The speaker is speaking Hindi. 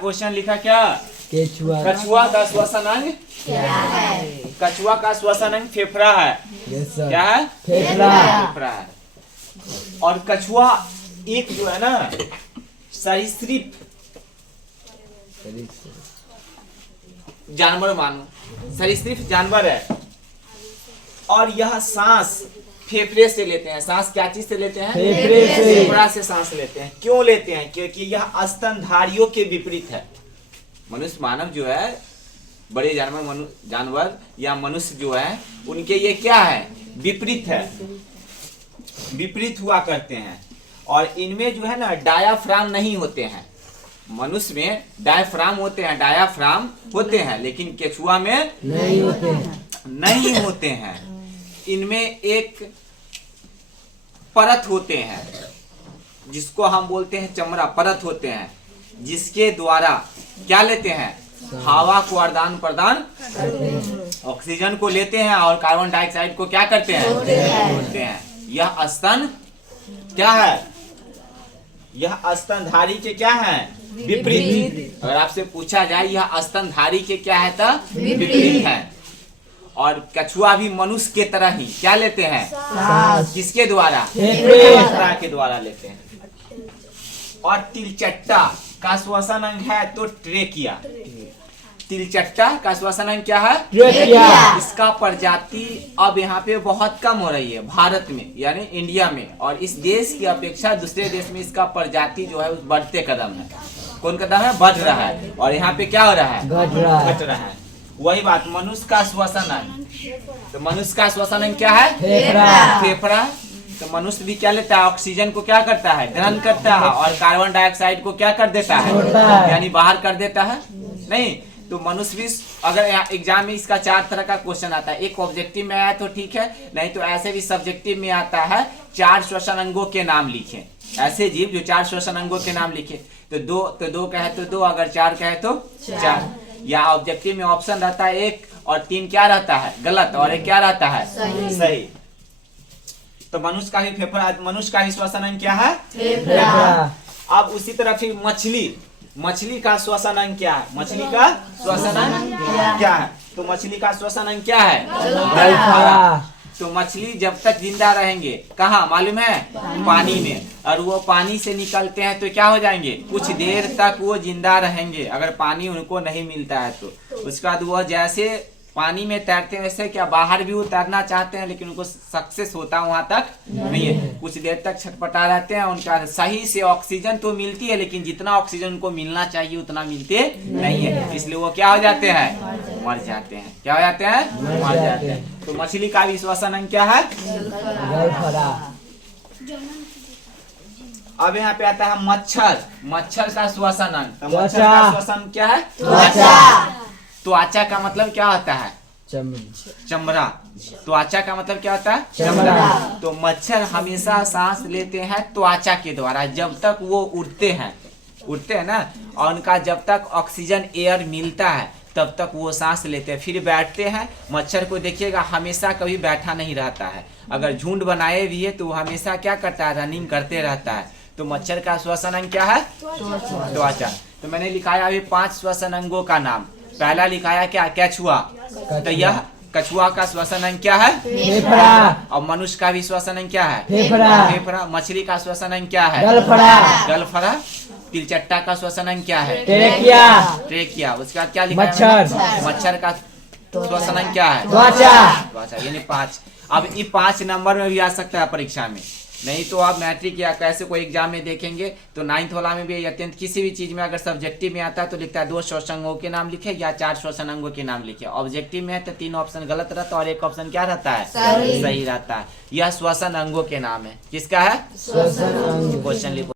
क्वेश्चन लिखा क्या? केचुआ। कछुआ का श्वसन अंग क्या है? कछुआ का श्वसन अंग फेफड़ा है। Yes sir. क्या है? फेफड़ा। फेफड़ा है। और कछुआ एक जो है ना सरीसृप जानवर मानो, सरीसृप जानवर है। और यह सांस फेफड़े से लेते हैं। सांस क्या चीज से लेते हैं? फेफड़े से। फेफड़ा से सांस लेते हैं। क्यों लेते हैं? क्योंकि यह स्तनधारियों के विपरीत है। मनुष्य मानव जो है, बड़े जानवर या मनुष्य जो है, उनके ये क्या है? विपरीत है, विपरीत हुआ करते हैं। और इनमें जो है ना डायाफ्राम नहीं होते हैं। मनुष्य में डायाफ्राम होते हैं, डायाफ्राम होते हैं, लेकिन केचुआ में नहीं होते हैं। नहीं होते हैं। इनमें एक परत होते हैं जिसको हम बोलते हैं चमड़ा, परत होते हैं, जिसके द्वारा क्या लेते हैं? हवा को आदान प्रदान, ऑक्सीजन को लेते हैं और कार्बन डाइऑक्साइड को क्या करते हैं? छोड़ते हैं। यह स्तन क्या है? यह स्तनधारी के क्या है? विपरीत। अगर आपसे पूछा जाए यह स्तनधारी के क्या है तो विपरीत है। और कछुआ भी मनुष्य के तरह ही क्या लेते हैं? सांस। किसके द्वारा? फेफड़े के द्वारा लेते हैं। और तिलचट्टा का श्वसन अंग है तो ट्रेकिया। तिलचट्टा का श्वसन अंग क्या है? ट्रेकिया। इसका प्रजाति अब यहाँ पे बहुत कम हो रही है भारत में, यानी इंडिया में। और इस देश की अपेक्षा दूसरे देश में इसका प्रजाति जो है बढ़ते कदम है। कौन कदम है? बढ़ रहा है। और यहाँ पे क्या हो रहा है? घट रहा है। वही बात मनुष्य का श्वसन अंग, तो मनुष्य का श्वसन अंग क्या है? फेफड़ा। फेफड़ा। तो मनुष्य भी क्या लेता है? ऑक्सीजन को क्या करता है? ग्रहण करता है। और कार्बन डाइऑक्साइड को क्या कर देता है? छोड़ता है। यानी बाहर कर देता है। नहीं तो मनुष्य भी, अगर एग्जाम में इसका 4 तरह का क्वेश्चन आता है। एक ऑब्जेक्टिव में आया तो ठीक है, नहीं तो ऐसे भी सब्जेक्टिव में आता है 4 श्वसन अंगों के नाम लिखे। ऐसे जीव जो 4 श्वसन अंगों के नाम लिखे, तो दो कहे तो 2, अगर 4 कहे तो 4। या ऑब्जेक्टिव में ऑप्शन रहता है 1 और 3 क्या रहता है? गलत। और 1 क्या रहता है? सही। तो मनुष्य का भी फेफड़ा, मनुष्य का भी श्वसन अंग क्या है? फेफड़ा। अब उसी तरह फिर मछली का श्वसन अंग क्या है? मछली का श्वसन अंग क्या है? तो मछली का श्वसन अंग क्या है? गलफड़ा। तो मछली जब तक जिंदा रहेंगे कहाँ मालूम है? पानी में। और वो पानी से निकलते हैं तो क्या हो जाएंगे? कुछ देर तक वो जिंदा रहेंगे अगर पानी उनको नहीं मिलता है तो। उसके बाद वो जैसे पानी में तैरते हैं वैसे क्या बाहर भी उतरना चाहते हैं, लेकिन उनको सक्सेस होता वहां तक नहीं है। कुछ देर तक छटपटा रहते हैं। उनका सही से ऑक्सीजन तो मिलती है, लेकिन जितना ऑक्सीजन उनको मिलना चाहिए उतना मिलते नहीं है, इसलिए वो क्या हो जाते हैं? मर जाते हैं। क्या हो जाते हैं? मर जाते हैं। तो मछली का भी श्वसन अंग क्या है? गलफड़ा। अब यहाँ पे आता है मच्छर का श्वसन अंग। तो मच्छर त्वचा। का श्वसन क्या है? त्वचा का मतलब क्या होता है? चमड़ा। त्वचा का मतलब क्या होता है? चमड़ा। तो मच्छर हमेशा सांस लेते हैं त्वचा के द्वारा। जब तक वो उड़ते हैं ना, और उनका जब तक ऑक्सीजन एयर मिलता है तब तक वो सांस लेते हैं, फिर बैठते हैं। मच्छर को देखिएगा हमेशा कभी बैठा नहीं रहता है। अगर झुंड बनाए भी है तो वो हमेशा क्या करता है? रनिंग करते रहता है। तो मच्छर का श्वसन अंग क्या है? त्वचा। तो मैंने लिखाया अभी 5 श्वसन अंगों का नाम। पहला लिखाया क्या? कछुआ। तो यह कछुआ का श्वसन अंग क्या है? फेफड़ा। और मनुष्य का भी श्वसन अंग क्या है? फेफड़ा। मछली का श्वसन अंग क्या है? गलफड़ा। तिलचट्टा का श्वसन अंग क्या है? ट्रेकिया। उसके बाद क्या लिखा है? मच्छर का श्वसन अंग क्या है? त्वचा। यानी 5। अब ये 5 नंबर में भी आ सकता है परीक्षा में। नहीं तो आप मैट्रिक या कैसे कोई एग्जाम में देखेंगे तो 9th वाला में भी अत्यंत किसी भी चीज में अगर सब्जेक्टिव में आता है तो लिखता है 2 श्वसन अंगों के नाम लिखे या 4 श्वसन अंगों के नाम लिखे। ऑब्जेक्टिव में है तो 3 ऑप्शन गलत रहता है और 1 ऑप्शन क्या रहता है? सही रहता है। यह श्वसन अंगों के नाम है। किसका है? श्वसन अंग। क्वेश्चन लिखो।